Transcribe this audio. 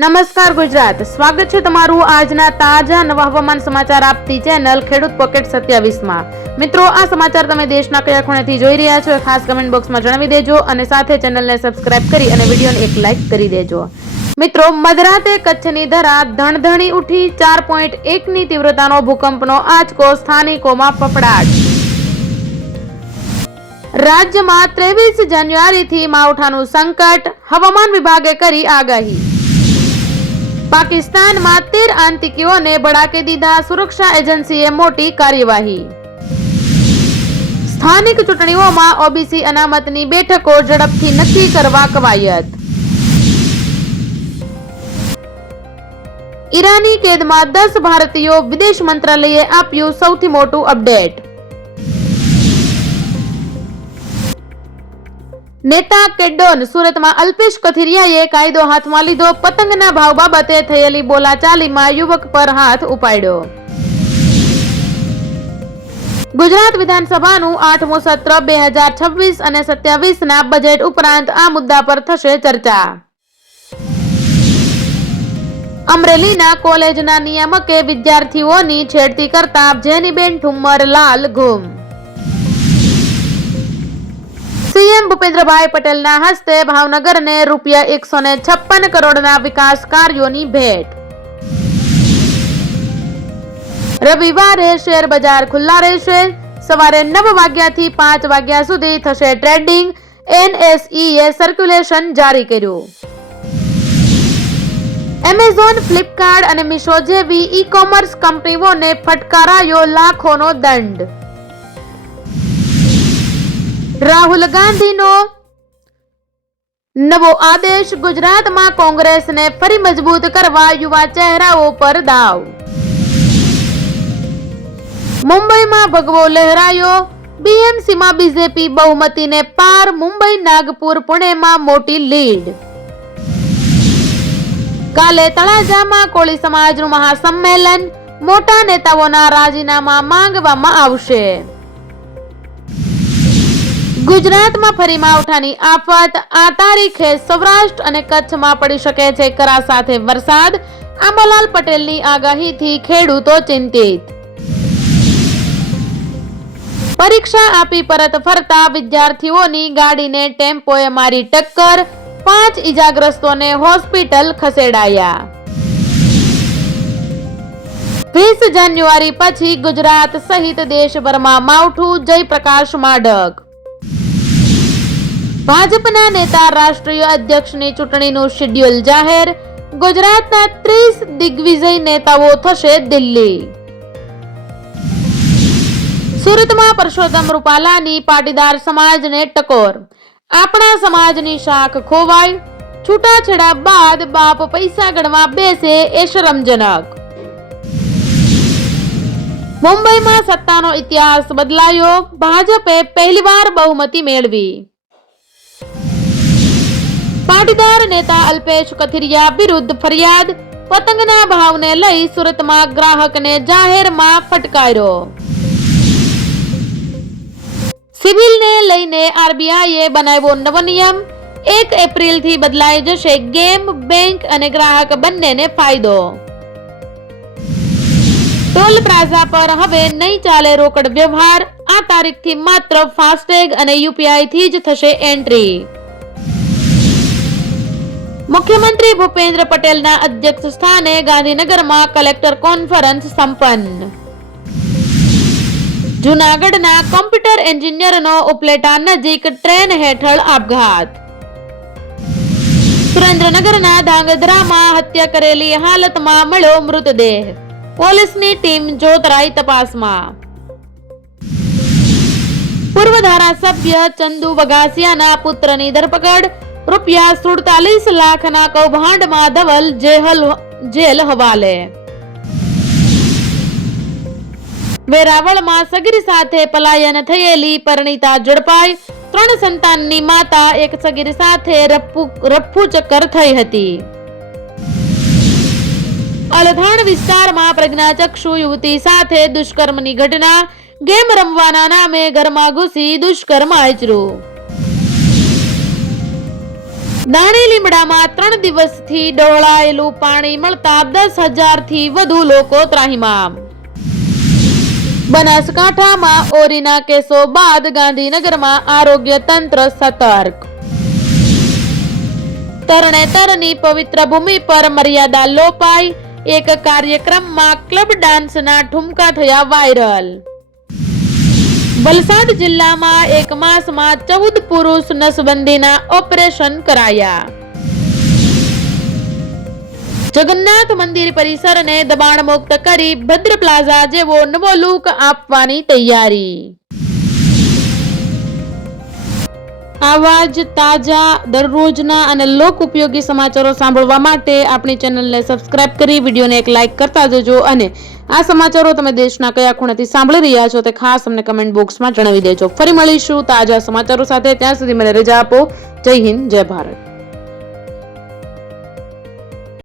નમસ્કાર ગુજરાત, સ્વાગત છે તમારું આજના તાજા નવા હવામાન સમાચાર આપતી ચેનલ ખેડૂત પોકેટ 27માં। મિત્રો, આ સમાચાર તમે દેશના કયા ખૂણેથી જોઈ રહ્યા છો એ ખાસ કમેન્ટ બોક્સમાં જણાવી દેજો અને સાથે ચેનલને સબસ્ક્રાઇબ કરી અને વિડીયોને એક લાઇક કરી દેજો। મિત્રો, મધરાતે કચ્છની ધરા ધણધણી ઉઠી। 4.1ની તીવ્રતાનો ભૂકંપનો આંચકો, સ્થાનિકોમાં ફફડાટ। રાજ્યમાં 23 જાન્યુઆરીથી માવઠાનું સંકટ, હવામાન વિભાગે કરી આગાહી। પાકિસ્તાનમાં 13 આતંકીઓને ભડાકે દીધા, સુરક્ષા એજન્સીએ મોટી કાર્યવાહી। સ્થાનિક ચૂંટણીઓમાં ઓબીસી અનામતની બેઠકો ઝડપથી નક્કી કરવા કવાયત। ઈરાની કેદમાં 10 ભારતીયો, વિદેશ મંત્રાલયે આપ્યું સૌથી મોટું અપડેટ। નેતા કેડોન, સુરતમાં અલ્પેશ કથિરિયાએ કાયદો હાથમાં લીધો। પતંગના ભાવ બાબતે થયેલી બોલાચાલીમાં યુવક પર હાથ ઉપાડ્યો। ગુજરાત વિધાનસભાનું 8મું સત્ર 2026 અને 27ના બજેટ ઉપરાંત આ મુદ્દા પર થશે ચર્ચા। અમરેલીના કોલેજના નિયામકે વિદ્યાર્થીઓની છેડતી કરતા જેનીબેન ઠુમ્મર લાલ ગુમ। સીએમ ભૂપેન્દ્રભાઈ પટેલના હસ્તે ભાવનગરને ₹156 કરોડના વિકાસ કાર્યોની ભેટ। રવિવારે શેર બજાર ખુલ્લા રહેશે। સવારે 9 વાગ્યાથી 5 વાગ્યા સુધી થશે ટ્રેડિંગ। એનએસઈએ સર્ક્યુલેશન જારી કર્યું। એમેઝોન, ફ્લિપકાર્ટ અને મીશો જેવી ઈ કોમર્સ કંપનીઓને ફટકારાયો લાખોનો દંડ। રાહુલ ગાંધીનો નવો આદેશ, ગુજરાતમાં કોંગ્રેસને ફરી મજબૂત કરવા યુવા ચહેરાઓ પર દાવ। મુંબઈમાં ભગવો લહેરાયો, બીએમસીમાં બીજેપી બહુમતીને પાર। મુંબઈ, નાગપુર, પુણેમાં મોટી લીડ। કાલે તળાજામાં કોળી સમાજનું મહાસંમેલન, મોટા નેતાઓના રાજીનામા માંગવામાં આવશે। ગુજરાતમાં ફરી માવઠાની આફત, આ તારીખે સૌરાષ્ટ્ર અને કચ્છમાં પડી શકે છે કરા સાથે વરસાદ। આંબાલાલ પટેલની આગાહીથી ખેડૂતો ચિંતિત। પરીક્ષા આપી પરત ફરતા વિદ્યાર્થીઓની ગાડીને ટેમ્પોએ મારી ટક્કર, 5 ઈજાગ્રસ્તોને હોસ્પિટલ ખસેડાયા। 20 જાન્યુઆરી પછી ગુજરાત સહિત દેશભરમાં માવઠું, જયપ્રકાશ માડક। ભાજપના નેતા રાષ્ટ્રીય અધ્યક્ષની ચૂંટણીનું શેડ્યુલ જાહેર, ગુજરાતના 30 દિગ્વિજય નેતાઓ થશે દિલ્હી। સુરતમાં પરસોત્તમ રૂપાલાની પાટીદાર સમાજને ટકોર, આપણા સમાજની શાખ ખોવાય, છૂટાછેડા બાદ બાપ પૈસા ગણવા બેસે એ શરમજનક। મુંબઈમાં સત્તાનો ઇતિહાસ બદલાયો, ભાજપે પહેલીવાર બહુમતી મેળવી। પાટીદાર નેતા અલ્પેશ કથિરિયા વિરુદ્ધ ફરિયાદ, પતંગના ભાવને લઈ સુરતમાં ગ્રાહકને જાહેરમાં ફટકાર્યો। સિવિલને લઈને આરબીઆઈએ બનાવ્યો નવો નિયમ, 1 એપ્રિલથી બદલાઈ જશે ગેમ, બેંક અને ગ્રાહક બંનેને ફાયદો। ટોલ પ્લાઝા પર હવે નહીં ચાલે રોકડ વ્યવહાર, આ તારીખથી માત્ર ફાસ્ટેગ અને યુપીઆઈ થી જ થશે એન્ટ્રી। મુખ્યમંત્રી ભૂપેન્દ્ર પટેલના અધ્યક્ષ સ્થાને ગાંધીનગરમાં કલેક્ટર કોન્ફરન્સ સંપન્ન। જૂનાગઢના કોમ્પ્યુટર એન્જિનિયરનો ઉપલેટા નજીક ટ્રેન હેઠળ આપઘાત। સુરેન્દ્રનગરના ધાંગધ્રામાં હત્યા કરેલી હાલતમાં મળ્યો મૃતદેહ, પોલીસની ટીમ જોતરાઈ તપાસમાં। પૂર્વ ધારાસભ્ય ચંદુ વઘાસિયાના પુત્રની ધરપકડ, ₹47 લાખના કૌભાંડમાં ધવલ જેલ હવાલે। વેરાવળમાં સગીર સાથે પલાયન થયેલી પરિણીતા ઝડપાઈ, 3 સંતાનની માતા એક સગીર સાથે રફ્ફુ ચક્કર થઈ હતી। અલથાણ વિસ્તારમાં પ્રજ્ઞાચક્ષુ યુવતી સાથે દુષ્કર્મની ઘટના, ગેમ રમવાના નામે ઘરમાં ઘૂસી દુષ્કર્મ આચર્યું। દાણી લીમડામાં 3 દિવસથી ડહોળાયેલું પાણી મળતા 10,000 થી વધુ લોકો ત્રાહિમામ. બનાસકાંઠામાં ઓરીના કેસો બાદ ગાંધીનગરમાં આરોગ્ય તંત્ર સતર્ક. તરણેતરની પવિત્ર ભૂમિ પર મર્યાદા લોપાઈ. એક કાર્યક્રમમાં ક્લબ ડાન્સના ઠુમકા થયા વાયરલ. વલસાડ જિલ્લામાં એક માસમાં 14 પુરુષ નસબંધીના ઓપરેશન કરાયા. જગન્નાથ મંદિર પરિસરને દબાણ મુક્ત કરી ભદ્ર પ્લાઝા જેવો નવો લુક આપવાની તૈયારી. આવા જ તાજા દરરોજના અને લોક ઉપયોગી સમાચારો સાંભળવા માટે આપણી ચેનલને સબસ્ક્રાઇબ કરી વિડીયોને એક લાઇક કરતા જજો અને આ સમાચારો તમે દેશના કયા ખૂણેથી સાંભળી રહ્યા છો તે ખાસ અમને કમેન્ટ બોક્સમાં જણાવી દેજો. ફરી મળીશું તાજા સમાચારો સાથે. ત્યાં સુધી મને રજા આપો. જય હિન્દ, જય ભારત.